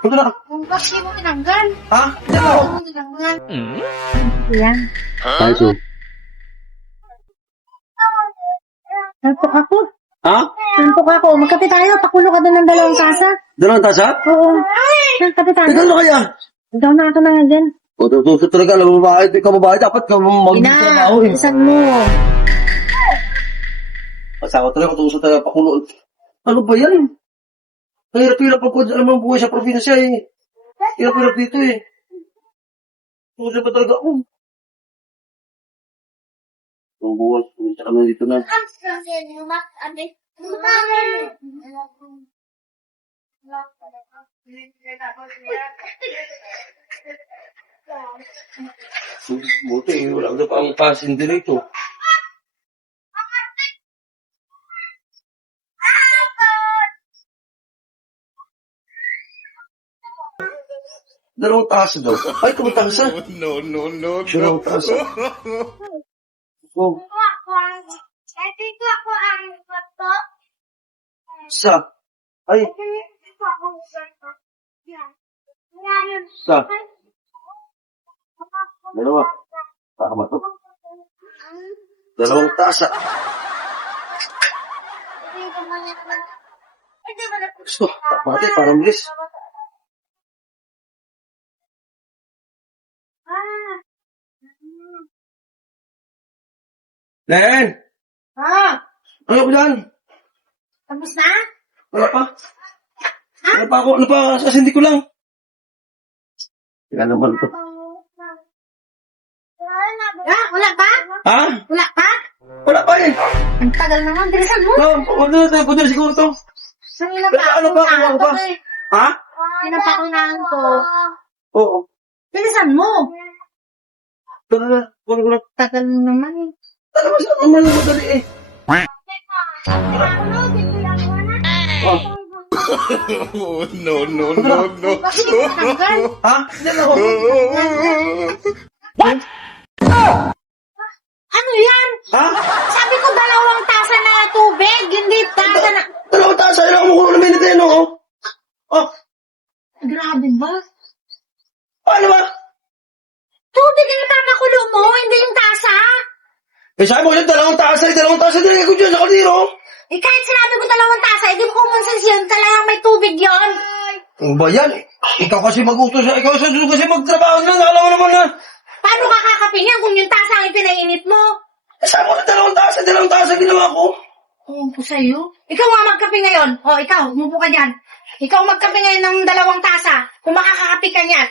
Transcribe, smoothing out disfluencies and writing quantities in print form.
Punta na. Kasi mo tinanggal. Ha? Diyan ako. Mo tinanggal. Yan. Ay, so. Nantok ako. Ha? Nantok ako. Magkape tayo. Pakulo ka doon ng 2 tasa. Dalawang tasa? Oo. Magkape tayo. Ikaw na kaya? Ikaw na ako na nga dyan. O, tutusot talaga. Alam mo ba, ikaw babae, dapat ka mag-trabaho eh. Isan mo. Asawa talaga, tutusot talaga, pakulo. Ano ba yan? Hirap-hirap ako, alam mo, buhay sa probinsya eh. Hirap-hirap dito eh. Tutusot ba talaga ako? Ang buhay, probinsya kami dito na. Buti, wala na pa ang pasin dito. Dalawang tasa daw. Ay, kung tasa. No. Dalawang tasa. Oh, sa. Ay, sa. Dalawa. Tama to. Dalawang tasa. Gusto, bakit? Parang bilis. Len! Ha? Ano ko dyan? Tapos na? Wala pa. Wala pa ako. Ano pa? Sasindi ko lang. Kaya naman ito. Wala pa? Ha? Wala pa? Wala pa eh. Ang tagal naman. Bilisan mo. Huwag na tayo. Pwede siguro to. Sangina pa Ano ba? Ano ba? Ha? Pinapakunahan ko. Oo. Bilisan mo. Ito na. Huwag ko na. Tagal mo naman. Ano ba? Ang madali eh. No. Kasi tinanggal. Ha? Diyan ako. Ano yan? Ha? Sabi ko 2 tasa na tubig. Hindi tasa na... Dalawang tasa. Ilang kumukulo na minute yan, oh. Oh. Grabe ba? Paano ba? Tubig ang ipapakulo mo, hindi yung tasa. Eh, sabi mo yung dalawang tasa. Dalawang tasa din ako dyan sa kaldero. Eh kahit sinabi ko 2 tasa, hindi mo common sense yun. Talagang may tubig yon. Ano ba yan? Ikaw kasi mag-utos. Ikaw kasi magtrabaho lang. Alam mo naman na. Paano ka kakapingan kung yung tasa ang ipinainit mo? Eh, sabi mo na dalawang tasa ginawa ko. Oo po sa'yo. Ikaw nga magkape ngayon. O, ikaw, umupo ka dyan. Ikaw magkape ngayon ng 2 tasa. Kung makakakape ka niyan.